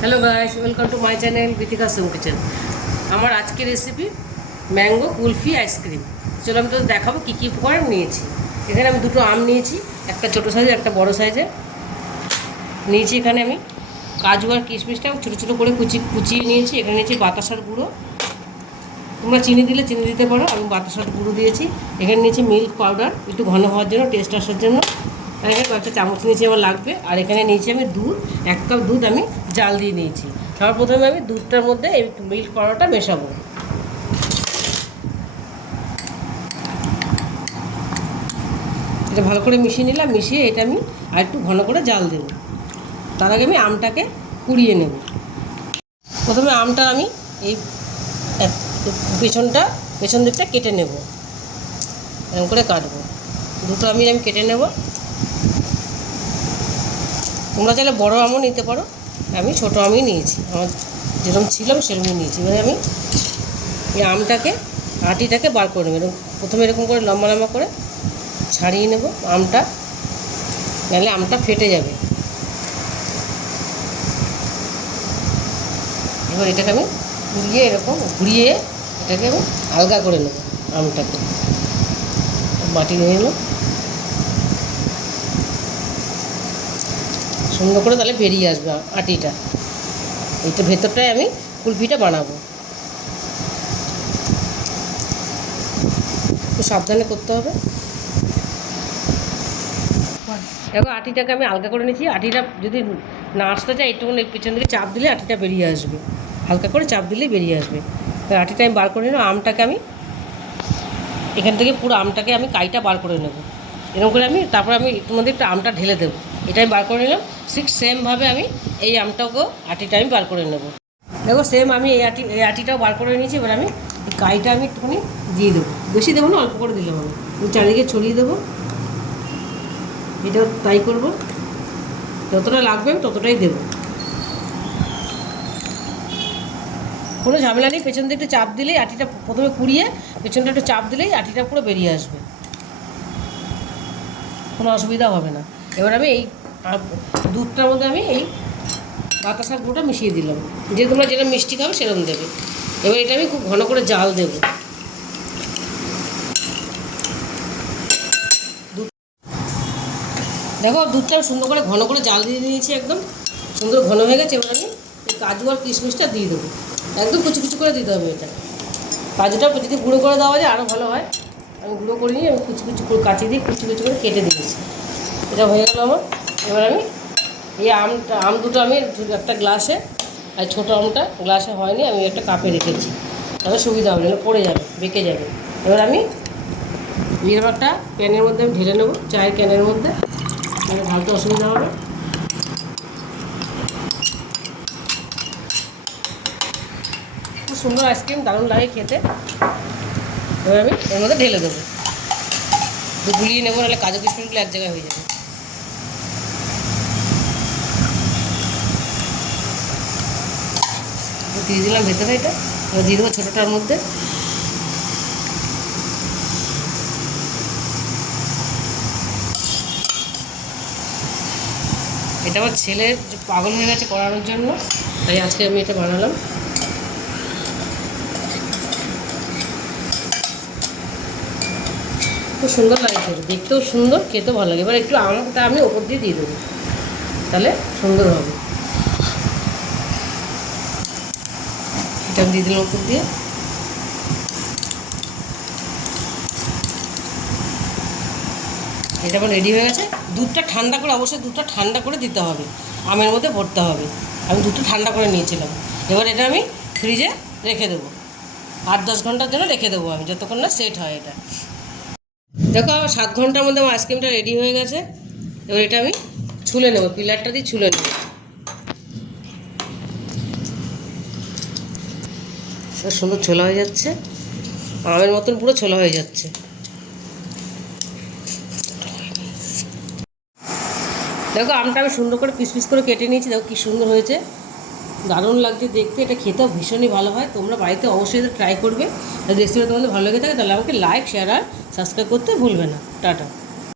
Hello guys, welcome to my channel Bithika Som kitchen. আমার আজকের recipe mango kulfi ice cream. চলো আমি তো দেখাবো কী কী উপকরণ নিয়েছি। এখানে আমি দুটো আম নিয়েছি, একটা ছোটো সাইজের একটা বড় সাইজের নিয়েছি। এখানে আমি কাজু আর কিশমিশটা ছোটো ছোটো করে কুচিয়ে নিয়েছি। এখানে নিয়েছি বাতাসার গুঁড়ো, তোমরা চিনি দিলে চিনি দিতে পারো, আমি বাতাসার গুঁড়ো দিয়েছি। এখানে নিয়েছি মিল্ক পাউডার, একটু ঘন হওয়ার জন্য, টেস্ট আসার জন্য। আর এখানে কয়েকটা চামচ নিয়েছি, আমার লাগবে। আর এখানে নিয়েছি আমি দুধ, 1 কাপ দুধ আমি জাল দিয়ে নিয়েছি। সবার প্রথমে আমি দুধটার মধ্যে এই মিল্ক পাউডারটা মেশাবো। এটা ভালো করে মিশিয়ে নিলাম। মিশিয়ে এটা আমি আর একটু ঘন করে জাল দেবো। তার আগে আমি আমটাকে কুড়িয়ে নেব। প্রথমে আমটা আমি এই পেছন দিকটা কেটে নেব, এরকম করে কাটবো। দুটো আমি কেটে নেব। তোমরা চাইলে বড় আমও নিতে পারো, আমি ছোটো আমই নিয়েছি। আমার যেরকম ছিল আমি সেরকমই নিয়েছি। এবারে আমি এই আমটাকে আটিটাকে বার করে নেব। প্রথমে এরকম করে লম্বা লম্বা করে ছাড়িয়ে নেব আমটা, নাহলে আমটা ফেটে যাবে। এবার এটাকে আমি ঘুরিয়ে এটাকে আমি আলগা করে নেব। আমটাকে বাটি নিয়ে এলো সুন্দর করে, তাহলে বেরিয়ে আসবে আটিটা। এইটা ভেতরটায় আমি কুলফিটা বানাবো। একটু সাবধানে করতে হবে। দেখো আটিটাকে আমি আলগা করে নিয়েছি। আটিটা যদি না আসতে চাই, একটু পিছন দিকে চাপ দিলে আটিটা বেরিয়ে আসবে। হালকা করে চাপ দিলেই বেরিয়ে আসবে। আটিটা আমি বার করে নেব। আমটাকে আমি এখান থেকে পুরো আমটাকে আমি কাইটা বার করে নেব। এরকম করে আমি তারপর আমি একটু মধ্যে একটু আমটা ঢেলে দেবো। এটা আমি বার করে নিলাম। ঠিক সেমভাবে আমি এই আমটাকেও আটিটা আমি বার করে নেব। দেখো সেম আমি এই আটিটাও বার করে নিয়েছি। এবার আমি এই কাইটা আমি একটুখানি দিয়ে দেবো। বেশি দেবো না, অল্প করে দিলাম। আমি চারিদিকে ছড়িয়ে দেবো। এটাও তাই করবো, যতটা লাগবে আমি ততটাই দেবো। কোনো ঝামেলা নেই। পেছন দিয়ে একটু চাপ দিলেই আটিটা, প্রথমে কুড়িয়ে পেছনটা একটু চাপ দিলেই আটিটা পুরো বেরিয়ে আসবে, কোনো অসুবিধা হবে না। এবার আমি এই দুধটার মধ্যে আমি এই বাতাসার গুঁড়োটা মিশিয়ে দিলাম। যে তোমরা যেরকম মিষ্টি খাবে সেরকম দেবে। এবার এটা আমি খুব ঘন করে জাল দেবো। দেখো দুধটা সুন্দর করে ঘন করে জাল দিয়ে নিয়েছি, একদম সুন্দর ঘন হয়ে গেছে। এবার আমি এই কাজু আর কিশমিশটা দিয়ে দেবো। একদম কুচি কুচি করে দিতে হবে। এটা কাজুটা যদি গুঁড়ো করে দেওয়া যায় আরও ভালো হয়। আমি গুঁড়ো করে নিয়ে আমি কুচি কুচি করে কাঁচি দিয়ে কুচি কুচি করে কেটে দিয়েছি। এটা হয়ে গেল আমার। এবার আমি এই আম দুটো আমি একটা গ্লাসে, আর ছোটো আমটা গ্লাসে হয়নি, আমি একটা কাপে রেখেছি। তাহলে সুবিধা হবে না, পড়ে যাবে, বেঁকে যাবে। এবার আমি এরকম একটা প্যানের মধ্যে আমি ঢেলে নেবো, চায়ের ক্যানের মধ্যে, মানে ঢালতে অসুবিধা হবে। খুব সুন্দর আইসক্রিম, দারুণ লাগে খেতে। এবার আমি এর মধ্যে ঢেলে দেবো। গুলিয়ে নেবো, নাহলে কাজু কিশমিশগুলো এক জায়গায় হয়ে যাবে। দিয়ে দিলাম ভেতরে। এটা এবার দিয়ে দেবো ছোটোটার মধ্যে। এটা আমার ছেলের পাগল হয়ে গেছে করানোর জন্য, তাই আজকে আমি এটা বানালাম। খুব সুন্দর লাগে খেতে, দেখতেও সুন্দর, খেতেও ভালো লাগে। এবার একটু আমটা আমি ওপর দিয়ে দেবো, তাহলে সুন্দর হবে। এটা দিয়ে দিলাম ওপর দিয়ে। এটা আমার রেডি হয়ে গেছে। দুধটা ঠান্ডা করে, অবশ্যই দুধটা ঠান্ডা করে দিতে হবে, আমের মধ্যে ভরতে হবে। আমি দুধটা ঠান্ডা করে নিয়েছিলাম। এবার এটা আমি ফ্রিজে রেখে দেবো, 8-10 ঘন্টার জন্য রেখে দেবো আমি, যতক্ষণ না সেট হয়। এটা দেখো আমার 7 ঘন্টার মধ্যে আমার আইসক্রিমটা রেডি হয়ে গেছে। এবার এটা আমি ছুলে নেবো, পিলারটা দিয়ে ছুলে নেবো। সুন্দর ছোলা হয়ে যাচ্ছে, আমের মতন পুরো ছোলা হয়ে যাচ্ছে। দেখো আমটা আমি সুন্দর করে পিস পিস করে কেটে নিয়েছি। দেখো কী সুন্দর হয়েছে, দারুণ লাগছে দেখতে। এটা খেতেও ভীষণই ভালো হয়। তোমরা বাড়িতে অবশ্যই এটা ট্রাই করবে। রেসিপিটা তোমাদের ভালো লেগে থাকে তাহলে আমাকে লাইক, শেয়ার আর সাবস্ক্রাইব করতে ভুলবে না। টাটা।